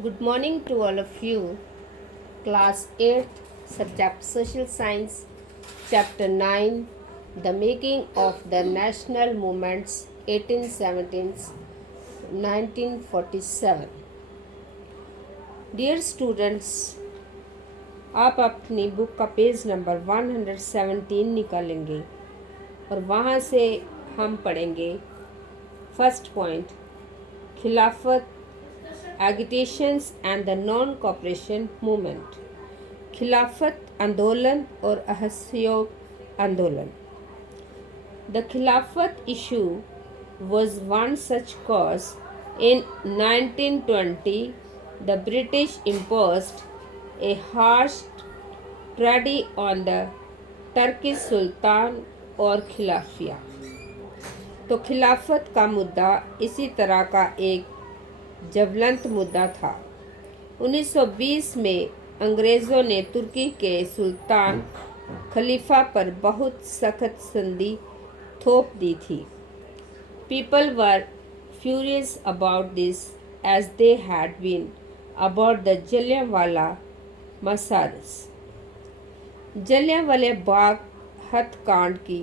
Good morning to all of you. Class 8th, Subject Social Science, Chapter 9, The Making of the National Movements 1817 1947. Dear students, आप अपनी book का page number 117 निकालेंगे और वहाँ से हम पढ़ेंगे first point, Khilafat agitations and the non cooperation movement, खिलाफत आंदोलन और असहयोग आंदोलन. The Khilafat issue was one such cause. In 1920, the British imposed a harsh treaty on the Turkish Sultan और खिलाफिया. तो खिलाफत का मुद्दा इसी तरह का एक ज्वलंत मुद्दा था. 1920 में अंग्रेज़ों ने तुर्की के सुल्तान खलीफा पर बहुत सख्त संधि थोप दी थी. People were furious about this as they had been about the Jallianwala Massacre. Jallianwala Bagh हत्याकांड की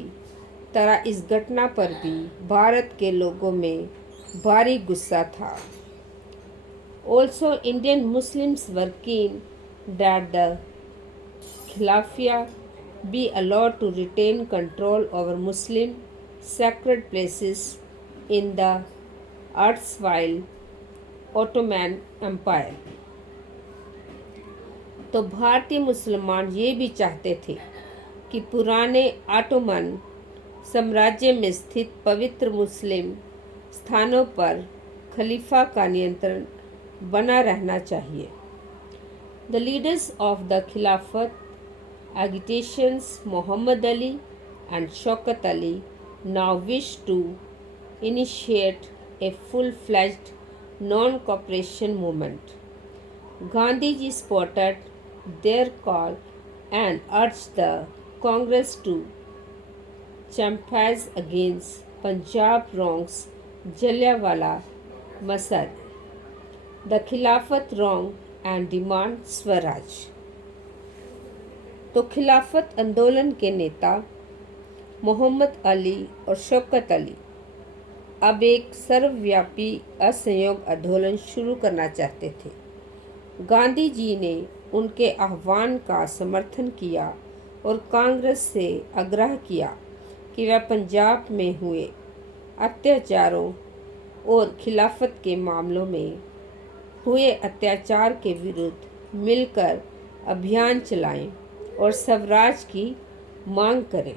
तरह इस घटना पर भी भारत के लोगों में भारी गुस्सा था. Also, Indian Muslims were keen that the Khilafia be allowed to retain control over Muslim sacred places in the erstwhile Ottoman Empire. तो भारतीय मुसलमान ये भी चाहते थे कि पुराने ऑटोमन साम्राज्य में स्थित पवित्र मुस्लिम स्थानों पर खलीफा का नियंत्रण बना रहना चाहिए. The leaders of the Khilafat agitations, Muhammad Ali and Shaukat Ali, now wished to initiate a full-fledged non-cooperation movement. Gandhiji spotted their call and urged the Congress to campaign against Punjab wrongs, Jallianwala Massacre, the Khilafat wrong and demand Swaraj. तो खिलाफत आंदोलन के नेता मोहम्मद अली और शौकत अली अब एक सर्वव्यापी असहयोग आंदोलन शुरू करना चाहते थे. गांधी जी ने उनके आह्वान का समर्थन किया और कांग्रेस से आग्रह किया कि वह पंजाब में हुए अत्याचारों और खिलाफत के मामलों में हुए अत्याचार के विरुद्ध मिलकर अभियान चलाएं और स्वराज की मांग करें.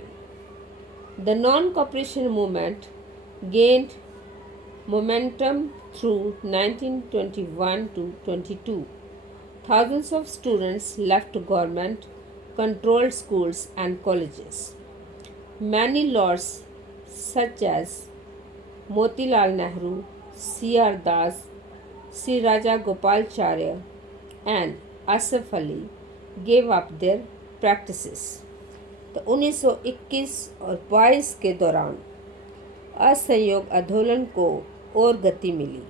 The non cooperation movement gained momentum through 1921 to 22. Thousands of students left government-controlled schools and colleges. Many lords such as Motilal Nehru, C.R. Das, C. Rajagopalacharya and Asaf Ali gave up their practices. तो 1921 और 22 के दौरान असहयोग आंदोलन को और गति मिली.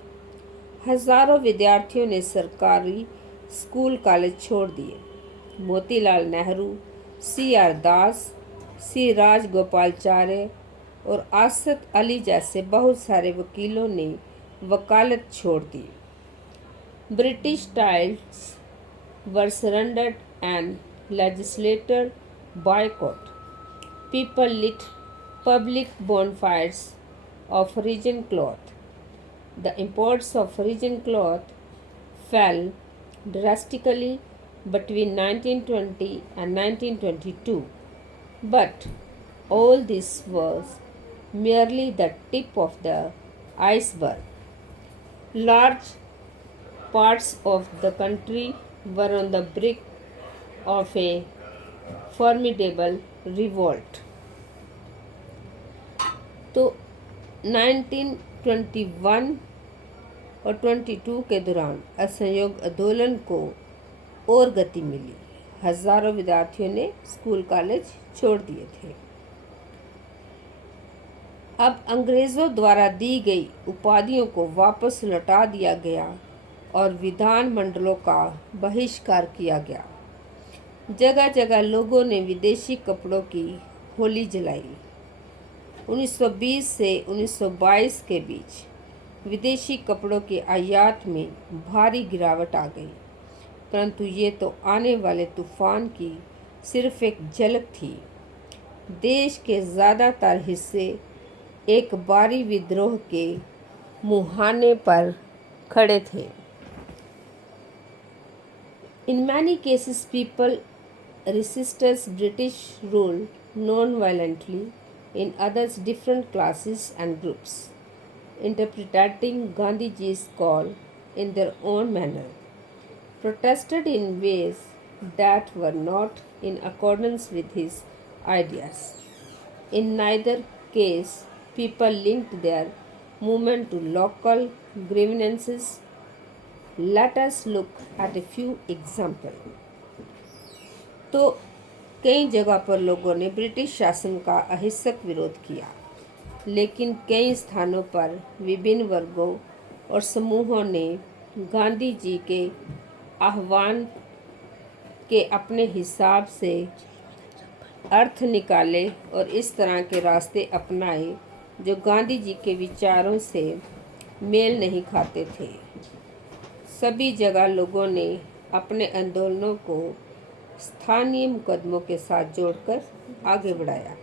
हजारों विद्यार्थियों ने सरकारी स्कूल कॉलेज छोड़ दिए. मोतीलाल नेहरू, C.R. दास, C. राजगोपालाचार्य और आसफ अली जैसे बहुत सारे वकीलों ने वकालत छोड़ दी. British titles were surrendered and legislator boycott. People lit public bonfires of Persian cloth. The imports of Persian cloth fell drastically between 1920 and 1922. But all this was merely the tip of the iceberg. Large parts of the country were on the brink of a formidable revolt. तो 1921 और 22 के दौरान असहयोग आंदोलन को और गति मिली. हजारों विद्यार्थियों ने स्कूल कॉलेज छोड़ दिए थे. अब अंग्रेज़ों द्वारा दी गई उपाधियों को वापस लौटा दिया गया और विधान मंडलों का बहिष्कार किया गया। जगह जगह लोगों ने विदेशी कपड़ों की होली जलाई। 1920 से 1922 के बीच विदेशी कपड़ों के आयात में भारी गिरावट आ गई, परंतु ये तो आने वाले तूफान की सिर्फ एक झलक थी। देश के ज़्यादातर हिस्से एक भारी विद्रोह के मुहाने पर खड़े थे। In many cases, people resisted British rule non-violently. In others, different classes and groups, interpreting Gandhiji's call in their own manner, protested in ways that were not in accordance with his ideas. In neither case, people linked their movement to local grievances. Let us look at a few examples. तो कई जगह पर लोगों ने British शासन का अहिंसक विरोध किया, लेकिन कई स्थानों पर विभिन्न वर्गों और समूहों ने गांधी जी के आह्वान के अपने हिसाब से अर्थ निकाले और इस तरह के रास्ते अपनाए जो गांधी जी के विचारों से मेल नहीं खाते थे। सभी जगह लोगों ने अपने आंदोलनों को स्थानीय मुकदमों के साथ जोड़कर आगे बढ़ाया।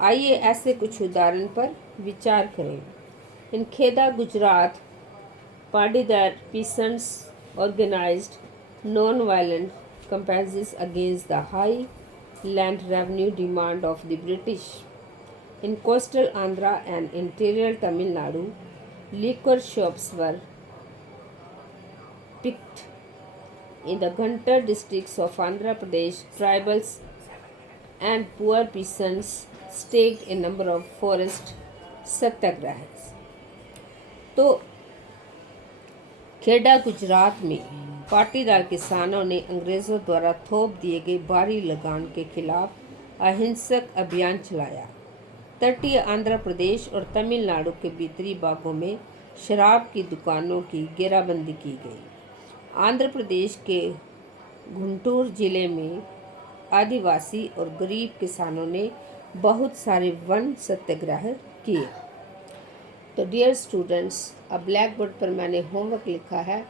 आइए ऐसे कुछ उदाहरण पर विचार करें। इन खेदा Gujarat, Patidar peasants organized non-violent campaigns against the high land revenue demand of the British. In coastal Andhra and interior Tamil Nadu, liquor shops were picked. In the Guntur districts of Andhra Pradesh, tribals and poor peasants staged a number of forest सत्याग्रह। तो खेड़ा गुजरात में पाटीदार किसानों ने अंग्रेज़ों द्वारा थोप दिए गए भारी लगान के खिलाफ अहिंसक अभियान चलाया। तटीय आंध्र प्रदेश और तमिलनाडु के भीतरी भागों में शराब की दुकानों की घेराबंदी की गई। आंध्र प्रदेश के गुंटूर जिले में आदिवासी और गरीब किसानों ने बहुत सारे वन सत्याग्रह किए। तो डियर स्टूडेंट्स, अब ब्लैक बोर्ड पर मैंने होमवर्क लिखा है,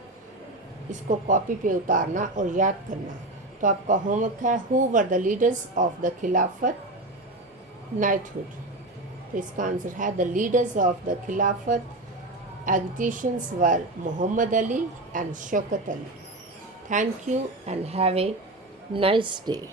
इसको कॉपी पे उतारना और याद करना। तो आपका होमवर्क है, who were the leaders of the खिलाफत नाइटहुड। तो इसका आंसर है, द लीडर्स ऑफ द खिलाफत agitations were Muhammad Ali and Shaukat Ali. Thank you and have a nice day.